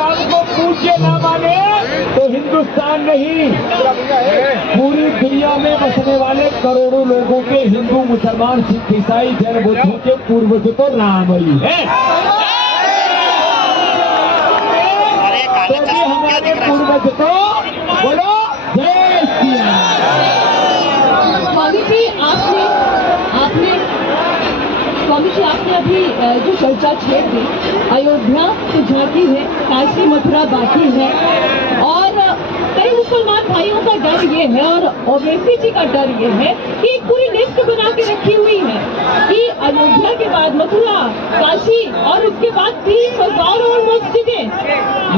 राम को पूज्य ना माने तो हिंदुस्तान नहीं, पूरी दुनिया में बसने वाले करोड़ों लोगों के हिंदू, मुसलमान, सिख, ईसाई, जैन, बुद्ध के पूर्वज तो राम ही है। तो ये हमारे पूर्वज तो बोलो जय श्री राम। स्वामी जी आपने अभी जो चर्चा छेड़ दी, अयोध्या तो झांकी है, काशी मथुरा बाकी है, और कई मुसलमान भाइयों का डर ये है और ओवैसी जी का डर ये है कि एक पूरी लिस्ट बना के रखी हुई है कि अयोध्या के बाद मथुरा, काशी और उसके बाद 30,000 और मस्जिदें।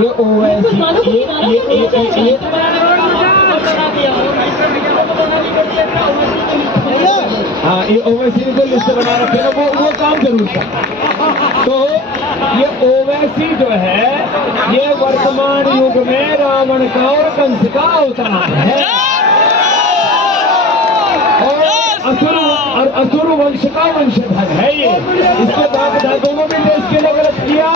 ये ओवैसी हाँ, ये ओवैसी को लिस्ट बना रखे वो काम जरूर था। तो ये ओवैसी जो है ये वर्तमान युग में रावण का और कंस का अवतार है और असुर वंश का वंशधर है ये। इसके बाप दादों ने देश के लिए गलत किया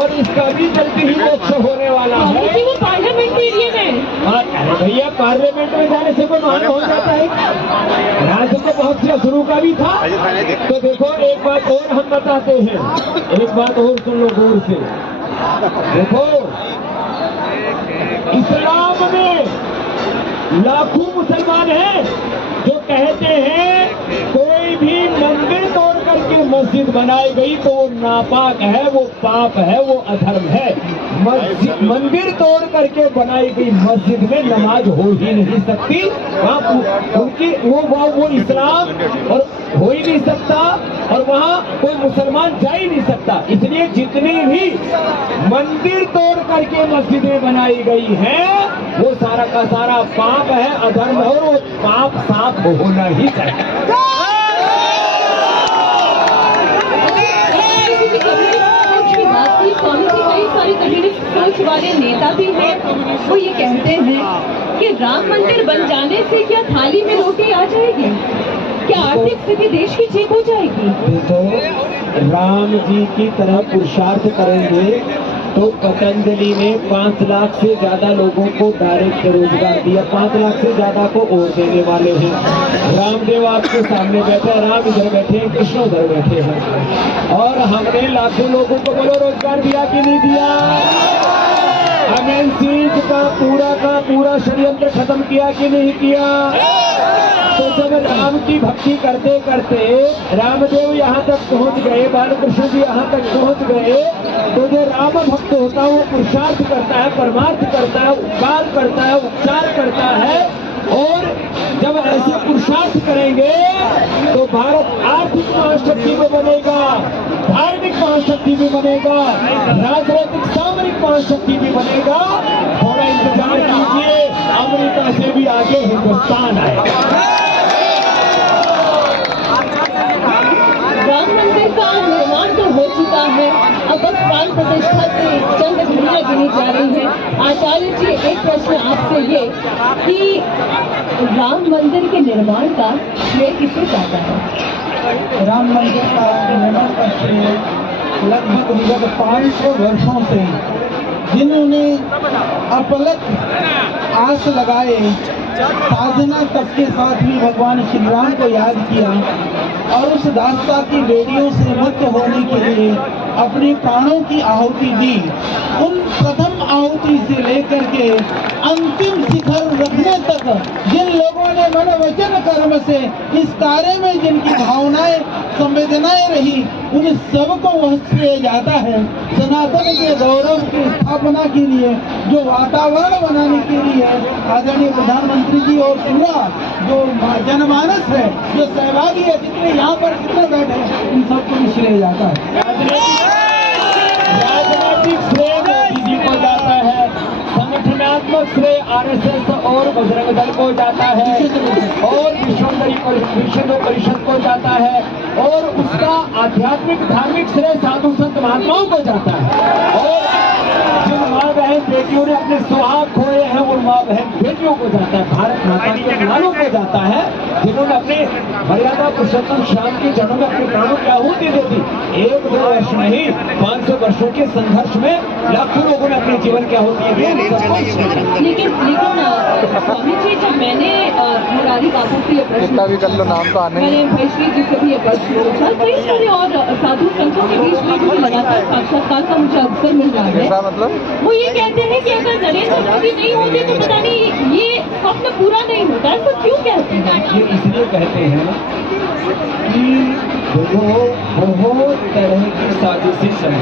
और इसका भी जल्दी ही मोक्ष होने वाला है। वो पार्लियामेंट एरिया में, अरे भैया पार्लियामेंट में जाने से कोई महान हो जाता है? राज्य तो बहुत से असुरों का भी था। तो देखो एक बात और हम बताते हैं, एक बात और सुन लो गौर से। देखो इस्लाम में लाखों मुसलमान हैं जो कहते हैं कोई भी मंदिर तोड़ करके मस्जिद बनाई गई तो वो नापाक है, वो पाप है, वो अधर्म है। मंदिर तोड़ करके बनाई गई मस्जिद में नमाज हो ही नहीं सकती। उनकी वो इस्लाम और हो ही नहीं सकता और वहाँ कोई मुसलमान जा ही नहीं सकता। इसलिए जितनी भी मंदिर तोड़ करके मस्जिदें बनाई गई हैं वो सारा का सारा पाप है, अधर्म है और वो पाप साफ होना ही चाहिए। स्वामी जी कई सारे कम्युनिस्ट सोच वाले नेता भी हैं, वो ये कहते हैं कि राम मंदिर बन जाने से क्या थाली में रोटी आ जाएगी, क्या आर्थिक स्थिति देश की ठीक हो जाएगी? तो राम जी की तरह पुरुषार्थ करेंगे तो पतंजलि ने 5 लाख से ज्यादा लोगों को डायरेक्ट रोजगार दिया, 5 लाख से ज्यादा को और देने वाले हैं। रामदेव आपके सामने बैठे हैं, राम इधर बैठे हैं, कृष्ण उधर बैठे हैं और हमने लाखों लोगों को बोलो रोजगार दिया कि नहीं दिया? एमएनसी का पूरा षड्यंत्र खत्म किया कि नहीं किया? तो जब राम की भक्ति करते करते रामदेव यहाँ तक पहुँच गए, बालकृष्ण जी यहाँ तक पहुँच गए, तो जो राम भक्त होता है वो पुरुषार्थ करता है, परमार्थ करता है, उपकार करता है, उपचार करता है। और जब ऐसे पुरुषार्थ करेंगे तो भारत आर्थिक महाशक्ति में बनेगा, धार्मिक महाशक्ति भी बनेगा, राजनीतिक सामरिक महाशक्ति भी बनेगा। थोड़ा इंतजार कीजिए, अमेरिका से भी आगे हिंदुस्तान आएगा। राम मंदिर का निर्माण तो हो चुका है, अब बस प्राण प्रतिष्ठा से चंद घड़ियां गिनी जा रही है। आचार्य जी एक प्रश्न आपसे ये कि राम मंदिर के निर्माण का श्रेय किसे जाता है? राम मंदिर का निर्माण का श्रेय लगभग विगत 500 वर्षों से जिन्होंने अपलक आस लगाए, साधना तप के साथ भी भगवान श्री राम को याद किया और उस दास्ता की बेड़ियों से मुक्त होने के लिए अपने प्राणों की आहुति दी, उन प्रथम आहुति से लेकर के अंतिम शिखर रखने तक जिन लोगों ने मन वचन कर्म से इस कार्य में जिनकी भावनाएं संवेदनाएं रही, उन सबको वह श्रेय जाता है। सनातन के गौरव की स्थापना के लिए जो वातावरण बनाने के लिए आदरणीय प्रधानमंत्री जी और पूरा जो जनमानस है, जो सहभागी है, जितने यहाँ पर कितने बैठे हैं, इन सबको भी श्रेय जाता है। राजनीतिक श्रेय मोदी जी को जाता है, संगठनात्मक श्रेय आरएसएस और बजरंग दल को जाता है और विश्व परिषद को जाता है और उसका आध्यात्मिक धार्मिक श्रेय साधु संत महात्माओं को जाता है। और जिन माँ बहन बेटियों ने अपने सुहाग खोए हैं वो माँ बहन बेटियों को जाता है, भारत माता के लालों को जाता है, जिन्होंने अपने मर्यादा पुरुषोत्तम श्याम के चरणों में अपने प्राणों की आहुति दे दी। 1-2 वर्ष नहीं, 500 वर्षों के संघर्ष में लाखों लोगों ने अपने जीवन क्या होती है ये हम सबको लेकिन स्वामी जी, जब मैंने मुरारी बाबू से ये प्रश्न कितना भी कर लो, नाम तो आने ही। मैंने भैश्री जी से भी ये प्रश्न पूछा, कई सारे और साधु संतों के बीच में भी लगातार साक्षात्कार का मुझे अवसर मिल रहा है। ऐसा मतलब वो ये कहते हैं कि अगर नरेंद्र मोदी नहीं होते तो पता नहीं ये स्वप्न पूरा नहीं होता। ऐसा क्यों कहते हैं? ये इसलिए कहते हैं कि वो बहुत तरह की साजिशें चल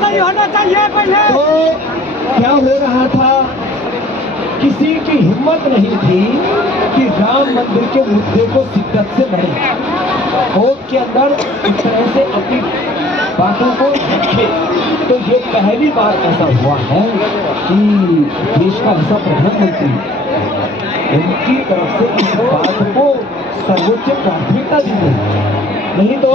रही होना चाहिए पहले। तो क्या हो रहा था, किसी की हिम्मत नहीं थी कि राम मंदिर के मुद्दे को शिद्दत से लड़े, वोट के अंदर इस तरह से अपनी बातों को रखे। तो ये पहली बार ऐसा हुआ है कि देश का ऐसा प्रधानमंत्री उनकी तरफ से इस बात को सर्वोच्च प्राथमिकता दी गई। नहीं तो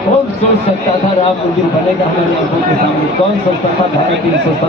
कौन सोच सकता था राम मंदिर बनेगा हमारी आंखों के सामने? कौन सोचता था भारत की